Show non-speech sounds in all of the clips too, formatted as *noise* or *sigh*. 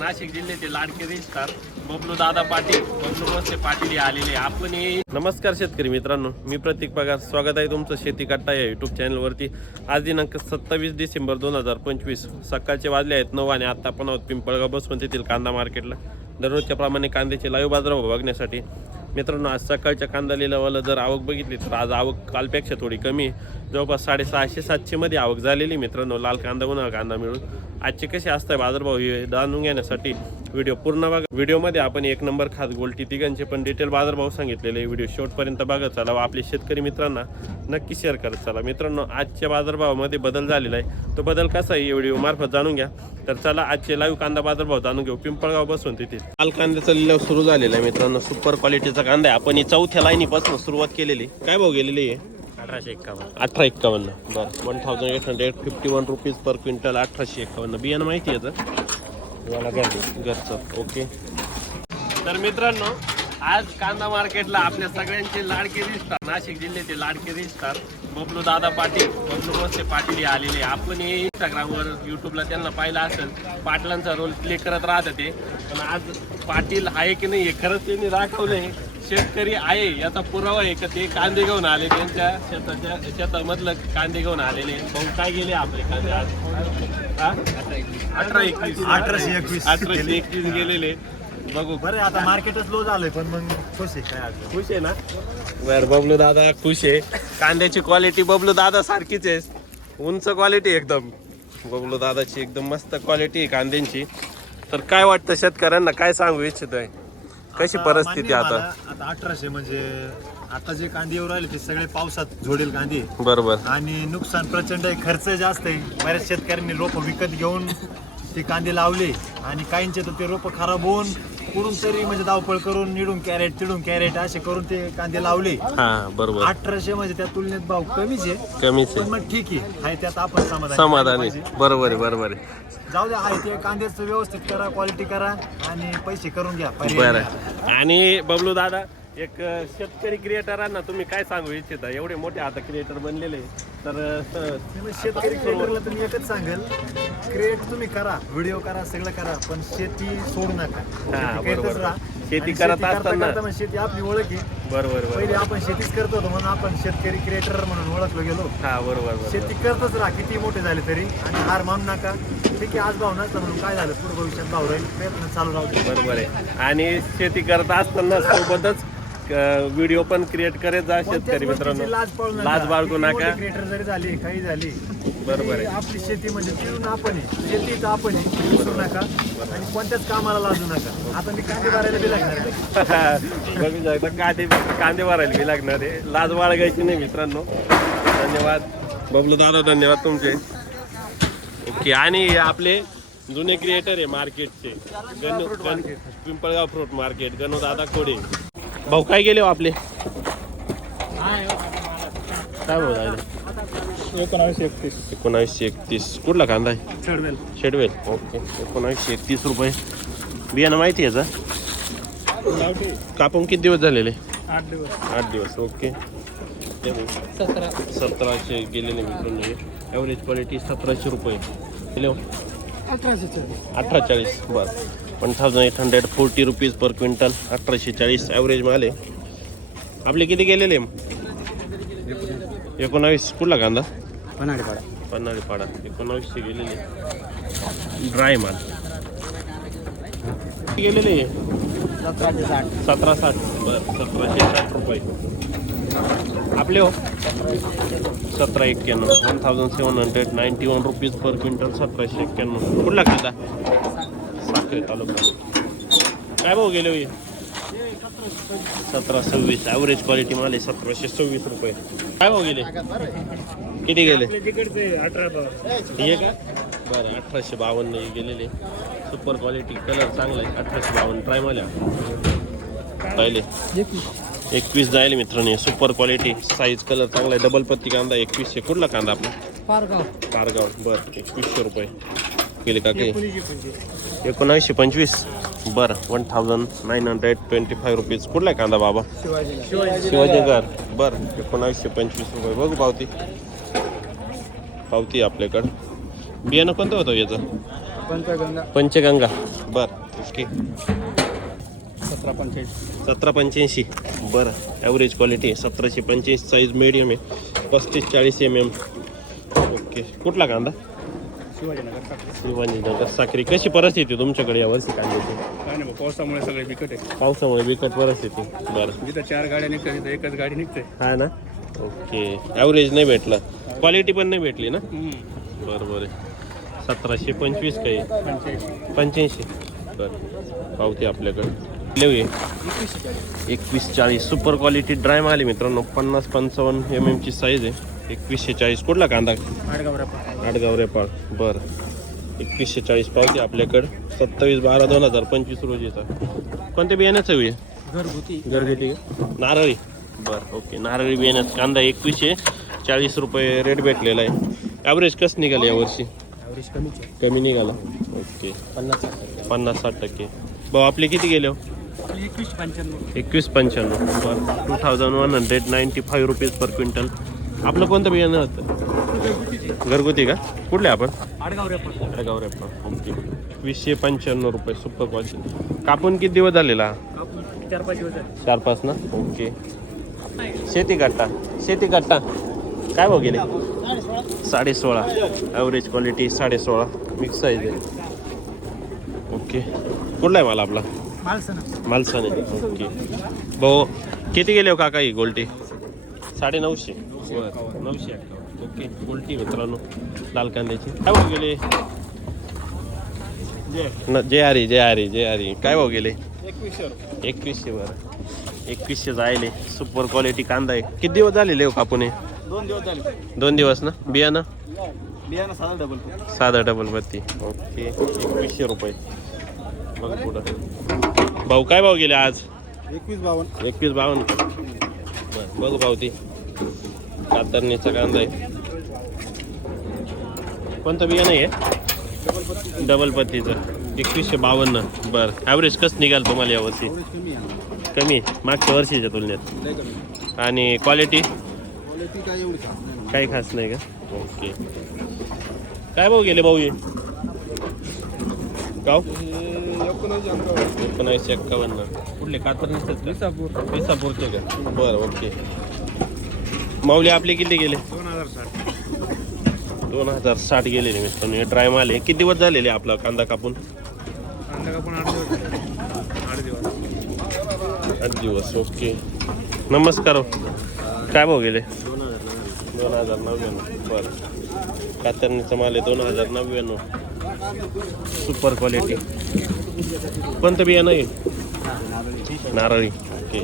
नाशिक जिल्ह्याचे लाडके रिस्टार बबलू दादा पाटील बबलू मोसे पाटील हे आलेले आपण हे- नमस्कार शेतकरी मित्रांनो मी प्रतीक पगार. स्वागत आहे तुमचं शेती कट्टा या युट्यूब चॅनलवरती आज दिनांक सत्तावीस डिसेंबर दोन हजार पंचवीस. सकाळचे वाजले आहेत नऊ आणि आता पण आहोत पिंपळगाव बसवंतीतील कांदा मार्केटला. दररोजच्या प्रमाणे कांद्याचे लाईव्ह बाजारभाव बघण्यासाठी. मित्रांनो आज सकाळच्या कांदा लिलावाला जर आवक बघितली तर आज आवक कालपेक्षा थोडी कमी आहे. जवळपास साडेसहाशे सातशेमध्ये आवक झालेली मित्रांनो लाल कांदा उन्हाळा कांदा मिळून आजचे कसे असतात बाजारभाव हे जाणून घेण्यासाठी व्हिडिओ पूर्ण बघा. व्हिडिओमध्ये आपण एक नंबर खात गोल्टी तिघांचे पण डिटेल बाजारभाव सांगितलेले. व्हिडिओ शेवटपर्यंत बघत चला व आपले शेतकरी मित्रांना नक्की शेअर करत चला. मित्रांनो आजच्या बाजारभावामध्ये बदल झालेला आहे. तो बदल कसा आहे व्हिडिओ मार्फत जाणून घ्या. तर चला आजचे लाईव्ह कांदा बाजारभाव जाणून घेऊ. पिंपळगाव बसून तिथे. लाल कांद्याचा लिलाव सुरू झालेला आहे मित्रांनो. सुपर क्वालिटीचा कांदा आहे. आपण ही चौथ्या लाईनीपासून सुरुवात केलेली काय भाव गेलेली आहे? अठराशे एक्कावन्न. अठरा एक्कावन्न. बरं. One thousand eight hundred fifty one rupees per quintal अठराशे एक्कावन्न. बियाणं माहिती आहे तर घरचं. ओके. तर मित्रांनो आज कांदा मार्केटला आपल्या सगळ्यांचे लाडके रिस्टार नाशिक जिल्ह्याचे लाडके रिस्टार बबलू दादा पाटील बबलू मोसे पाटील हे आलेले आहे. आपण हे इंस्टाग्रामवर युट्यूबला त्यांना पाहिलं असेल पाटलांचा रोल प्ले करत राहत ते. पण आज पाटील आहे की नाही हे खरंच त्यांनी दाखवलंय. शेतकरी आहे याचा पुरावा आहे का ते कांदे घेऊन आले. त्यांच्या शेताच्या शेतामधलं कांदे घेऊन आलेले. भाऊ काय गेले आपले कांदे आज? अठरा एकवीस. अठराशे एकवीस. अठराशे एकवीस गेलेले. बघू. बरं आता मार्केटच लो झालंय पण मग खुश आहे काय अडचण. खुश आहे ना? बर बबलू दादा खुश आहे. कांद्याची क्वालिटी बबलू दादा सारखीच आहे. उंच क्वालिटी एकदम. बबलू दादाची एकदम मस्त क्वालिटी आहे कांद्यांची. तर काय वाटतं शेतकऱ्यांना? काय सांगू इच्छित आहे कशी आता परिस्थिती मान्य आता? मला, आता अठराशे म्हणजे आता जे कांदे येऊ राहिले ते सगळे पावसात झोडेल कांदे. बरोबर. आणि नुकसान प्रचंड आहे खर्च जास्त आहे. बऱ्याच शेतकऱ्यांनी रोप विकत घेऊन ते कांदे लावले आणि काहींचे तर ते रोप खराब होऊन कुठून तरी म्हणजे धावपळ करून निडून कॅरेट तिडून कॅरेट असे करून ते कांदे लावले. हा बरोबर. अठराशे म्हणजे त्या तुलनेत भाव कमीच आहे. कमीच पण आहे मग ठीक आहे. हाय त्यात आपण समाधान समाधानी. बरोबर आहे बरोबर आहे. जाऊ द्या आहे ते कांद्याचं व्यवस्थित करा क्वालिटी करा आणि पैसे करून घ्या. पर्याय नाही. आता. बरं आणि बबलू दादा एक शेतकरी क्रिएटरांना तुम्ही काय सांगू इच्छिता? एवढे मोठे आता क्रिएटर बनलेले तर अ, शेतकरी क्रिएटरला तुम्ही एकच सांगेल क्रिएट तुम्ही करा व्हिडिओ करा सगळं करा पण शेती सोडू नका. हा, शेती करतच बरोबर. राहा. शेती आणि करत असताना- करता शेती आपली ओळख आहे. बरोबर पहिले बरोबर आपण शेतीच करत होतो म्हणून आपण शेतकरी क्रिएटर म्हणून ओळखलो गेलो. हा बरोबर बरोबर. शेती करतच राहा किती मोठे झाले तरी आणि हार मानू नका. ठीक आहे आज भाव नसला म्हणून काय झालं? पुढे भविष्यात भाव राहील. प्रयत्न चालू राहू दे. बरोबर आहे. आणि शेती करत असताना सोबतच व्हिडिओ पण क्रिएट करत जा शेतकरी मित्रांनो. लाज बाळगू नका. क्रिएटर जरी झाली काही झाली बरोबर आहे. आपली शेती म्हणजे फिरून आपण आहे. शेतीच आपण आहे. विसरू नका. आणि कोणत्याच कामाला लाजू नका. आता मी कांदे भरायला बी लागणार आहे. *laughs* बघू शकता. कांदे कांदे भरायला बी लागणार आहे. लाज बाळगायची नाही मित्रांनो. धन्यवाद. बबलू दादा धन्यवाद तुमचे. ओके आणि आपले जुने क्रिएटर आहे मार्केटचे. गणू गण पिंपळगाव फ्रूट मार्केट गणू दादा कोडे. भाऊ काय गेले हो आपले? काय भाऊ झाले एकोणावीसशे एकतीस. एकोणावीसशे एकतीस. कुठला कांदा आहे? चढवेल शेडवेल. ओके. एकोणावीसशे एकतीस रुपये. बियाणं माहिती आहे याचा? कापून किती दिवस झालेले? आठ दिवस. आठ दिवस. ओके. ते बघ. सतरा. सतराशे गेलेले मित्रांनो ॲव्हरेज क्वालिटी सतराशे रुपये. किलो? अठराशे चाळीस. अठरा चाळीस. बरं. One thousand eight hundred forty rupees per quintal अठराशे चाळीस ॲव्हरेज माल आहे. आपले किती गेलेले? एकोणावीस. कुठला कांदा? पन्हाळीपाडा. पन्हाळी पाडा एकोणावीसशे गेलेले. ड्राय माल. किती गेलेले? सतराशे साठ. सतरा साठ बरं सतराशे साठ रुपये. आपले हो? सतरा एक्क्याण्णव. One thousand seven hundred ninety one rupees per quintal सतराशे एक्क्याण्णव. कुठला कांदा? साखरे तालुका काय भाऊ गेले होई सतरा सव्वीस. ॲव्हरेज क्वालिटी माल सतराशे सव्वीस रुपये. काय भाऊ गेले? किती गेले? हे का? बरं अठराशे बावन्न गेलेले. सुपर क्वालिटी कलर चांगला आहे. अठराशे बावन्न. ट्राय मला पाहिले. एकवीस जायले मित्रांनो सुपर क्वालिटी साईज कलर चांगला आहे. डबल पत्ती कांदा एकवीसशे. कुठला कांदा आपला? पारगाव. कारगाव बरं एकवीसशे रुपये. गेले का काही एकोणावीसशे पंचवीस. बरं one thousand nine hundred twenty five rupees कुठला आहे कांदा बाबा? शिवाजी शिवाजीनगर बरं एकोणावीसशे पंचवीस रुपये. बघू पावती. पावती आपल्याकडं. बियाणं कोणतं होतं याचं? पंचगंगा. पंचगंगा. बर ओके. सतरा पंचाळीस सतरा पंच्याऐंशी. बरं ॲव्हरेज क्वालिटी आहे. सतराशे पंच्याऐंशी साईज मिडियम आहे. पस्तीस चाळीस एम एम ओके. कुठला कांदा? शिवाजीनगर साखरी कशी परिस्थिती तुमच्याकडे यावर्षी कांद्याची? काय नाही भाऊ, पावसामुळे सगळे बिकट आहे. पावसामुळे बिकट परिस्थिती. बरं. जिथं चार गाड्या निघतात तिथं एकच गाडी निघते. हा ना? ओके. ॲव्हरेज नाही भेटलं. क्वालिटी पण नाही भेटली ना? बरं बरं. सतराशे पंचवीस काही? पंच्याऐंशी. बरं. पावती आपल्याकडे. लिहूया. एकवीस चाळीस. सुपर क्वालिटी ड्राय माल आहे मित्रांनो. पन्नास पंचावन्न एम एमची साईज आहे. एकवीसशे चाळीस. कुठला कांदा? आडगाव रापा. आडगाव रेपाळ बरं. एकवीसशे चाळीस पावती आपल्याकडं. सत्तावीस बारा दोन हजार पंचवीस रोजीचा कोणत्या बियाण्याचं हवी आहे? घरगुती. घरगुती? नारळी. बरं ओके. नारळी बियाण्यात कांदा एकवीसशे चाळीस रुपये रेट भेटलेला आहे. ॲव्हरेज कसं निघालं यावर्षी ॲव्हरेज आहे. कमी निघाला. ओके. पन्नास पन्नास साठ टक्के. भाऊ आपले किती गेले हो? एकवीस पंच्याण्णव. एकवीस पंच्याण्णव. बरं. Two thousand one hundred ninety five rupees per quintal आपलं कोणतं बियाणं होतं? घरगुती का? कुठले आपण? आडगाव रेपा. ओके. वीसशे पंच्याण्णव रुपये सुपर क्वालिटी कापून किती दिवस झालेला? चार पाच दिवस झाले चार पाच ना? ओके. शेती कट्टा शेती कट्टा काय भाव गेले? साडे सोळा ॲव्हरेज क्वालिटी साडे सोळा मिक्स साईज आहे. ओके. कुठला आहे मला आपला? मालसना. मालसाने ओके. भाऊ किती गेले हो काका ही गोल्टी? साडे नऊशे बरं नऊशे अठ्ठावन्न ओके गोल्टी मित्रांनो लाल कांद्याची काय भाव गेले न जे आरी जे आरी जे आरी काय भाव गेले एकवीसशे एकवीसशे बरं एकवीसशे जायले सुपर क्वालिटी कांदा आहे किती दिवस झालेले हो कापून हे? दोन दिवस झाले दोन दिवस ना बियाणं बियाणं साधा डबल साधा डबल बत्ती ओके एकवीसशे रुपये बघ पुढं भाऊ काय भाव गेले आज एकवीस बावन्न एकवीस बावन्न बरं बघू पावती कातरणीचा कांदा आहे. कोणतं बियाणं आहे डबल पत्तीचं. एकवीसशे बावन्न. बरं. ॲव्हरेज कसं निघाल तुम्हाला यावर्षी? कमी. मागच्या वर्षीच्या तुलनेत. आणि क्वालिटी नाही काही खास नाही का? ओके काय भाऊ गेले भाऊ गाव? एकोणावीसशे एक्कावन्न कुठले? कातर नसतात का विसापूरचे का? बरं ओके माऊली आपले किती गेले? दोन हजार साठ. दोन हजार साठ गेलेले मित्रांनो. हे ड्राय माल आहे. किती दिवस झालेले आपला कांदा कापून? कांदा कापून आठ दिवस आठ दिवस. आठ दिवस ओके. नमस्कार हो. काय भाऊ गेले? दोन हजार नव्याण्णव. बरं. कातरणीचा माल आहे दोन हजार नव्याण्णव. सुपर क्वालिटी कोणतं बियाणं आहे? नारळी. ओके.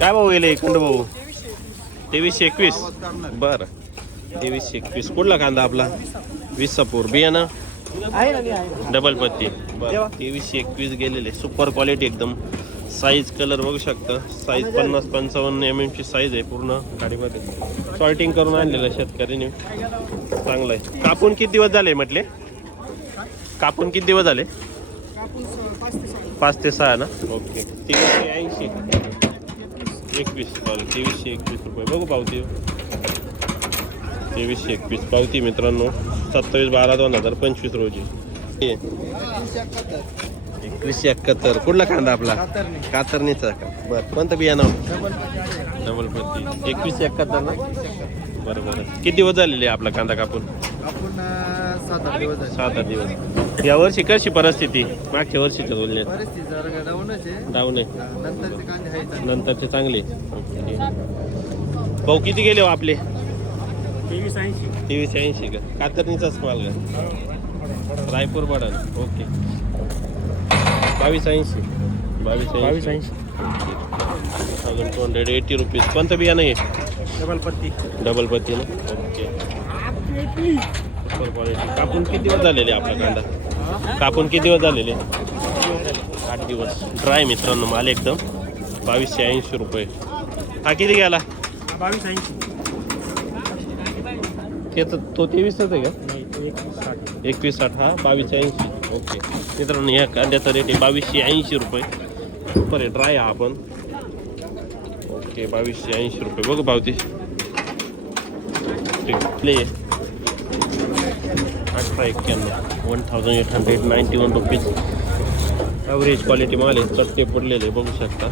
काय भाऊ गेले? कुंड भाऊ? तेवीसशे एकवीस. बरं. तेवीसशे एकवीस. कुठला कांदा आपला? विसापूर. बियाणं? आहे डबल पत्ती. बरं. तेवीसशे एकवीस गेलेले. सुपर क्वालिटी एकदम. साईज कलर बघू शकता. साईज पन्नास पंचावन्न एम एमची साईज आहे पूर्ण. गाडीमध्ये. सॉर्टिंग करून आणलेलं शेतकऱ्याने. चांगलं आहे. कापून किती दिवस झाले म्हटले? कापून किती दिवस झाले? पाच ते सहा ना? ओके. तेवीसशे ऐंशी. एकवीस सॉरी तेवीसशे एकवीस रुपये. बघू पावती. तेवीसशे एकवीस पावती मित्रांनो. सत्तावीस बारा दोन हजार पंचवीस रोजी. एकवीसशे एकाहत्तर. कुठला कांदा आपला? कातरणीचा का? बरं. कोणतं बियाणं? डबल पत्ती एकवीसशे एकाहत्तर ना? बरं बरं. किती दिवस झालेले आपला कांदा कापून? सात आठ दिवस. या वर्षी कशी परिस्थिती? मागच्या वर्षीच्या तुलनेत परिस्थिती जरा डाऊनच आहे. डाऊन आहे. कांदे आहेत. नंतरचे चांगले. भाऊ किती गेले हो आपले? तेवीस ऐंशी. तेवीस ऐंशी का? कातरणीचाच माल का? रायपूर बडा ओके. बावीस ऐंशी. बावीस बावीस ऐंशी thousand two hundred eighty rupees कोणतं बियाणं आहे? डबल पत्ती. डबल पत्ती ना? ओके. सुपर क्वालिटी कापून किती दिवस झालेले आपला कांदा? कापून किती दिवस झालेले? आठ दिवस. ड्राय मित्रांनो माल एकदम. बावीसशे ऐंशी रुपये. हा किती गेला? बावीस ऐंशी त्याचं तो तेवीसच आहे का? एकवीस साठ. हा बावीसशे ऐंशी. ओके मित्रांनो या कांद्याचा रेट आहे बावीसशे ऐंशी रुपये. सुपर आहे. ड्राय हा आपण. ओके बावीसशे ऐंशी रुपये. बघू पावती प्ले अठरा एक्क्याण्णव one thousand eight hundred ninety one rupees average quality माल आहे चट्टे पडलेले बघू शकता.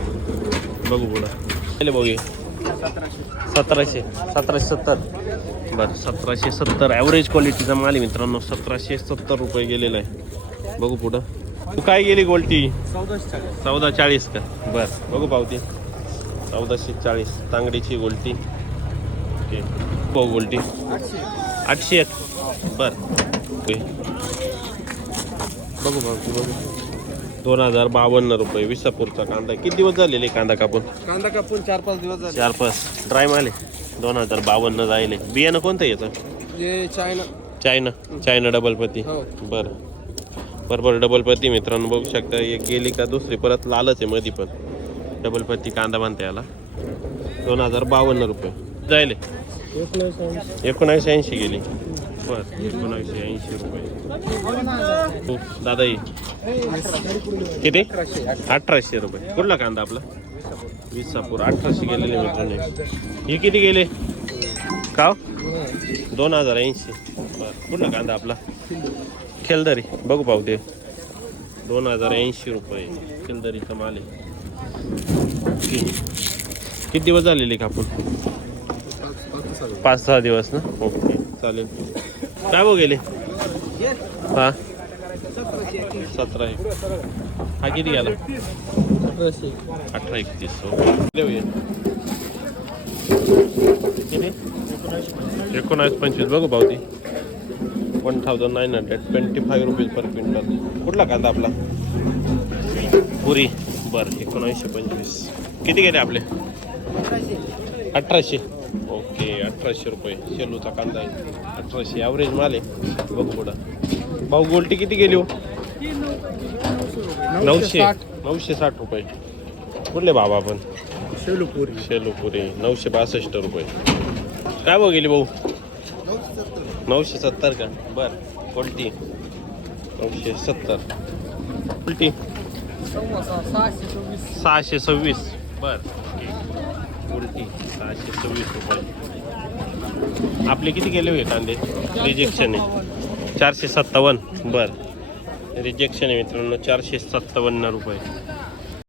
बघू पुढं. बघू सतराशे. सतराशे सत्तर. बरं सतराशे सत्तर. ॲव्हरेज क्वालिटीचा माल आहे मित्रांनो सतराशे सत्तर रुपये गेलेला आहे. बघू पुढं. तू काय गेली गोल्टी? चौदा चाळीस का? बरं बघू पावती. चौदाशे चाळीस. तांगडीची गोल्टी. ओके. बघू गोल्टी. आठशे एक. बरं. ओके बघू पावती बघू. दोन हजार बावन्न रुपये विसापूरचा कांदा. किती दिवस झालेले कांदा कापून? कांदा कापून चार पाच दिवस झाले. चार पाच. ड्राय माल दोन हजार बावन्न जायले. बियाणं कोणतं येतं चायना. चायना. चायना डबल पत्ती हो. बरं. बरोबर डबल पत्ती मित्रांनो. बघू शकता एक गेली का दुसरी? परत लालच आहे मध्ये पण. डबल पत्ती कांदा बांधता याला. दोन हजार बावन्न रुपये. जायले. एकोणावीसशे ऐंशी गेली. बरं एकोणावीसशे ऐंशी रुपये. हो, दादा किती? अठराशे रुपये. कुठला कांदा आपला? विसापूर. अठराशे गेलेले मित्रांनो. हे किती गेले? का दोन हजार ऐंशी. बरं कुठला कांदा आपला? खेलदरी. बघू पाहू ते. दोन हजार ऐंशी रुपये. खेलदरीचा माल आहे. ओके. किती दिवस झालेले कापून? पाच सहा दिवस ना? ओके चालेल. काय बघ गेले? हा. सतरा एक. हा किती गेला? अठरा एकतीस. ओके देऊया. एकोणावीस पंचवीस. बघू पावती one thousand nine hundred twenty five rupees per quintal कुठला कांदा आपला? पुरी. बरं एकोणावीसशे पंचवीस. किती गेले आपले? अठराशे. ओके अठराशे रुपये. शेलूचा कांदा आहे. अठराशे ॲव्हरेज माल आहे. बघू पुढं भाऊ गोल्टी किती गेली हो? नऊशे. नऊशे साठ रुपये. कुठले बाबा आपण? शेलूपुरी. शेलूपुरी. नऊशे बासष्ट रुपये. काय भाऊ गेली भाऊ? नऊशे सत्तर का? बर. कोणती नऊशे सत्तर. उलटी सहाशे सव्वीस. बर. उलटी सहाशे सव्वीस रुपये. आपले किती गेले होते कांदे? रिजेक्शन आहे. चारशे सत्तावन्न. बरं. रिजेक्शन आहे मित्रांनो. चारशे सत्तावन्न रुपये.